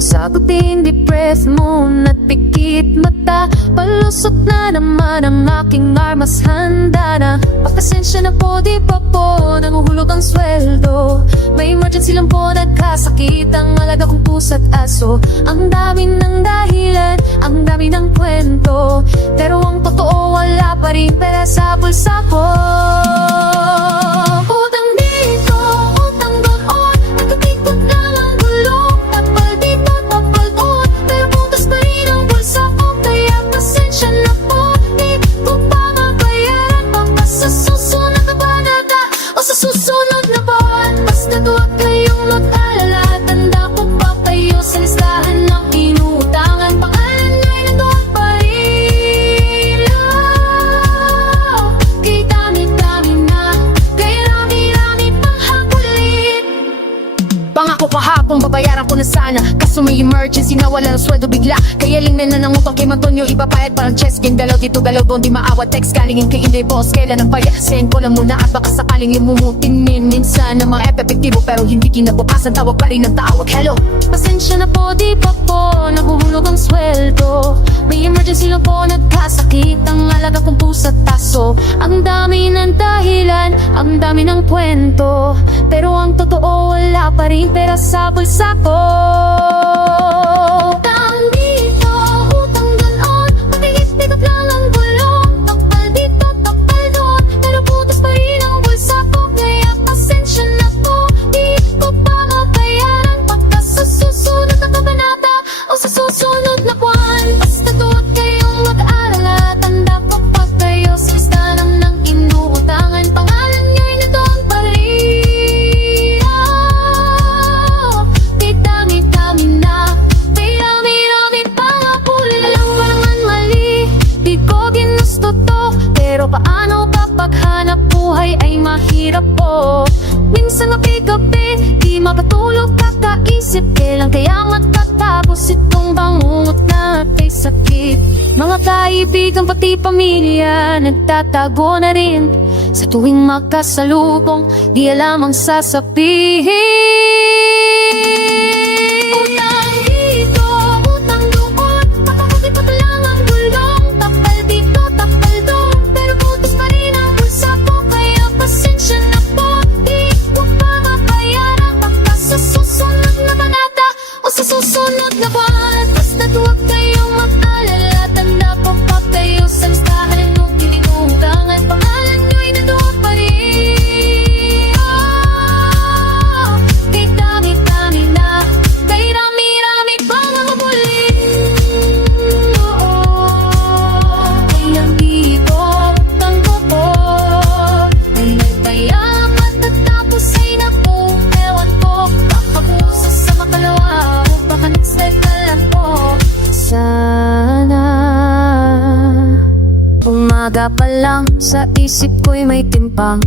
Pasagutin di breath mo at pikit mata. Palusot na naman ang aking armas, handa na. Pasensya na po, di pa po nanguhulog ang sweldo. May emergency lang po, nagkasakit ang alaga kong pusa't aso. Ang dami ng dahilan, ang dami ng kwento, pero ang totoo wala pa rin pera sa bulsa ko. Utang dito, utang doon, nagkakikot lang ang gulong. Tapal dito, tapal doon, pero butas pa rin ang bulsa ko. Kaya pasensya na po, di ko pa mabayaran. Baka sa susunod na banata o sa susunod na buwan. Basta huwag kayong mag-alala, tanda ko pa kayo sa listahan ng inuutangan. Pangalan nyo'y nandoon pa rin. Kay dami-dami na, kay rami-rami pang hakulit. Pangako kahapon babayaran ko na sana, kaso may emergency na wala ng sweldo bigla. Kaya lingnan na ng utang kay Antonio, ibabayad parang chess game. Dalaw dito, dalaw doon, di maawat. Text kalingin kay Inday Boss, kailan ang paya? Send ko lang muna at baka sakaling imumutin minsan na mga epektibo, pero hindi kinabukasan, tawag pa rin ng tawag. Hello, Pasensya na po, di pa po nahuhulog ang sweldo. May emergency lang po, nagkasakit ang alaga kong pusa't aso. Ang dami ng dahilan, ang dami ng kwento, pero ang totoo wala pa rin pera sa bulsa ko. Utang dito, utang doon, patigit-tigap lang ang gulong. Takpal dito, takpal doon, pero butas pa rin ang bulsa ko. Kaya pasensya na po, di ko pa mabayaran. Pagka sa susunod na kabanata o sa susunod na buwan. Basta huwag kayong mag-alala, tanda ko pa kayo sa listahan ng inuutangan. Pangalan nyo'y nandoon pa rin. Di dami-dami na, may rami-rami pang hapulin. Alam ko naman mali, di ko ginusto to, pero paano kapag hanap buhay ay mahirap po? Minsan gabi-gabi, di makatulog, kakaisip kailan kaya matatapos itong bangungot na kay sakit. Mga kaibigan pati pamilya nagtatago na rin. Sa tuwing magkasalubong, di alam ang sasabihin. Utang dito, utang doon, papakuti-pat lang ang gulong. Tapal dito, tapal doon, pero butas pa rin ang bulsa ko. Kaya pasensya na po, di ko pa mabayaran. Baka sa susunod na banata o sa susunod na buwan. Basta huwag kayong mag-alala, tanda ko pa kayo sa listahan ng inuutangan. Pangalan nyo'y nandoon pa rin. Kay dami-dami na, kay rami-rami pang habulin. Kaya dito, utang ko, ay nagbayang matatapos ay naku. Ewan ko, baka puso sa makalawa, o baka next life na lang po. Sana umaga pa lang, sa isip ko'y may timpang.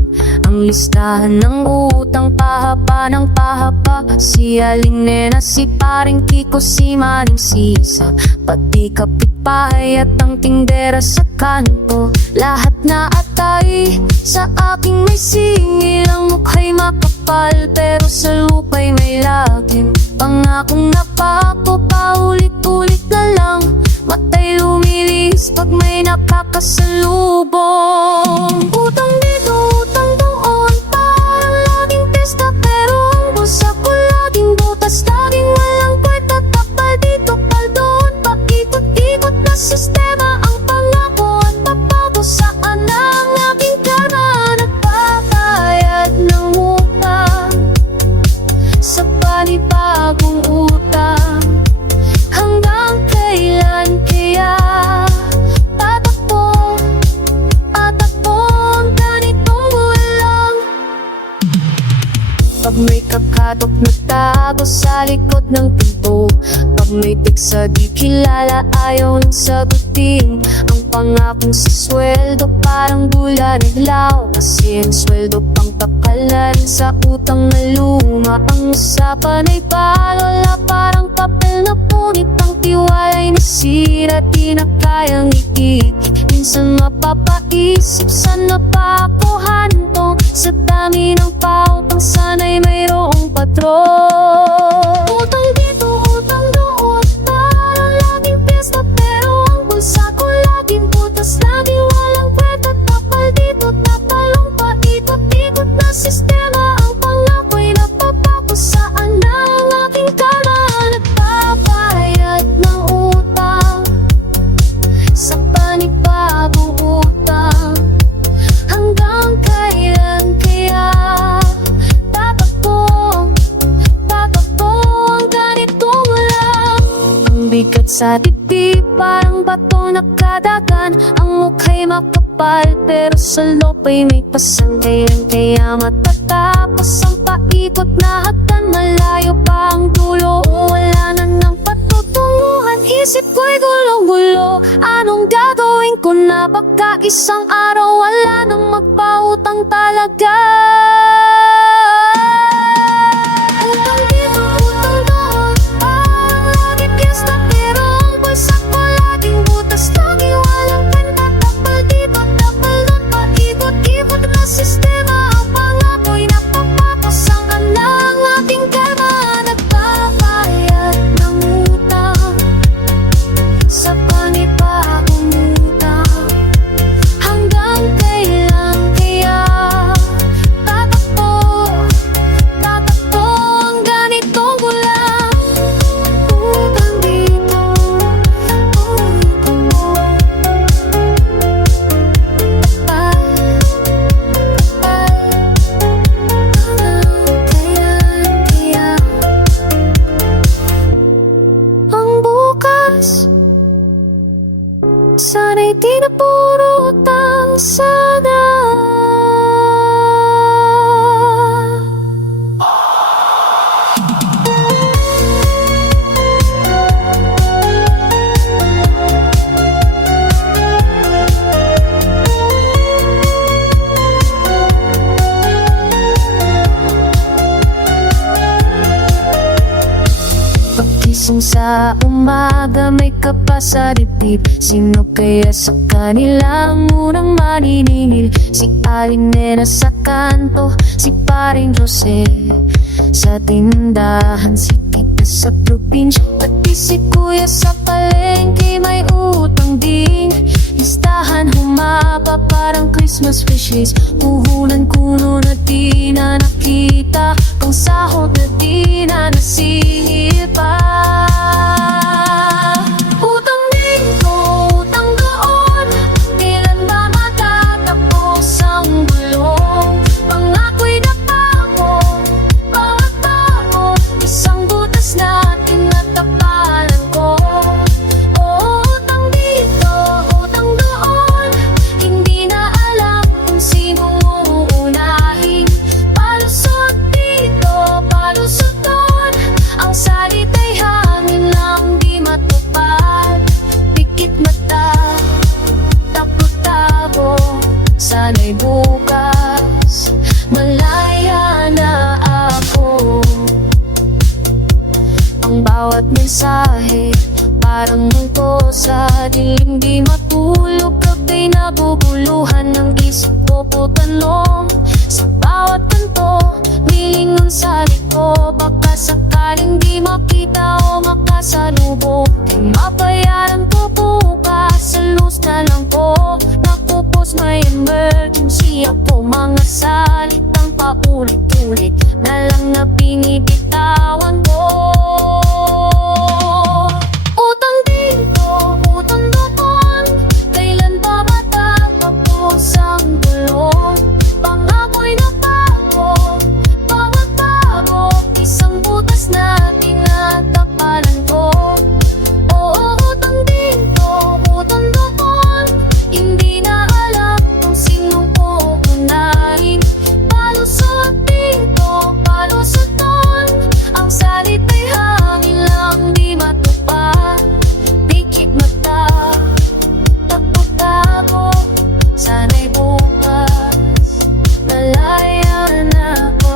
Ang listahan ng utang, pahaba ng pahaba. Si Aling Nena, si Paring Kiko, si Maring Sisa, pati kapitbahay at ang tindera sa kanto. Lahat na atay sa aking may singil. Ang mukha'y makapal, pero sa lupa'y may lagim. Pangakong napako, paulit-ulit na lang. Matay lumilis pag may nakakasalubong. Utang dito, utang doon, parang laging pesta, pero ang bulsa ko laging butas. Laging walang kwarta, tapal dito, pal doon, paikot-ikot na sistema. Ang pangako at papabos, saan ang aking pera? Nagpapayad ng utang sa panibagong utang. Hanggang kailan kaya tatakbo ang ganitong bulang? Pag may kakatok na tago sa likod ng pinto, pag may tiksa di kilala ayaw nang sagutin. Ang pangakong sa sweldo parang gula naglaw, kasi ang sweldo pang takalan sa utang na luma. Ang usapan ay palala, parang papel na punit. Ang tiwala'y nasira, di na kayang iikot. Minsan mapapaisip, sana pa ako hantong sa dami ng pautang, sana'y mayroong patron. Utang dito, utang doon, Sa dibdib parang bato nakadagan, ang mukha'y makapal pero sa loob ay may pasanggayan. Kaya matatapos ang paikot na hagdan, malayo pa ang dulo, wala na ng patutunguhan. Isip ko'y gulong-gulo, anong gagawin ko na? Baka isang araw wala nang magpautang talaga. Utang dito, utang doon, parang lagi piyesta pero ang bulsa ko laging butas. Lagi walang kwenta, tapal dito, tapal doon, paikot-ikot na sistema. Ang pangako'y napapapos hanggang na ang ating kalma. Nagpapayat ng utang sa panibagong utang. Hanggang kailan kaya tatakbo ang ganitong gulang? Utang dito, utang doon, tapal, hanggang kailan kaya? Ang bukas sana'y di na puro utang sana. Pagkising sa umaga may kapa sa dibdib, sino kaya sa kanila ang unang maniningil? Si Aling Nena sa kanto, si Paring Jose sa tindahan, si Tita sa probinsya, pati si Kuya sa palengke may utang din. Listahan humaba parang Christmas wishes, puhunan kuno na di na nakita, pang sahod na di na nasihil pa. Utang dito, utang doon, kailan ba matatapos ang gulong? Pangako'y napako, bawat bago, isang butas na tinatapalan ko. Utang dito, utang doon, hindi na alam kung sino uunahin. Palusot dito, palusot doon, ang salita'y hangin lang di matupad. Pikit mata, takot-tago, sana'y bukas malaya na ako. Ang bawat mensahe parang multo sa dilim, di matulog kapag nabubuluhan ng isip ko po tanong. Sa bawat kanto, nilingon sa liko, baka sakaling di makita o makasalubong. Ay mabayaran ko bukas, sa luz na lang po nakupos, may emergency ako. Mga salitang paulit-ulit na lang na binibitawan ko. Utang dito, utang doon, kailan ba matatapos ang gulong? Pangako'y napako, bawat bago, isang butas na tinatapalan ko. Utang dito, utang doon, hindi na alam kung sinong uunahin. Palusot dito, palusot doon, ang salita'y hangin lang di matupad. Pikit mata, takot-tago, sana'y bukas malaya na ako.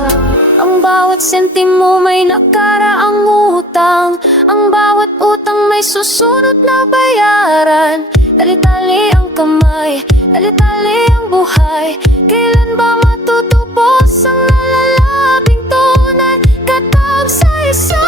Ang bawat sentimo may nakaraang utang, ang bawat utang may susunod na bayaran. Tali-tali ang kamay, tali-tali ang buhay, kailan ba matutupos ang nalalabing tunay? Katab sa isa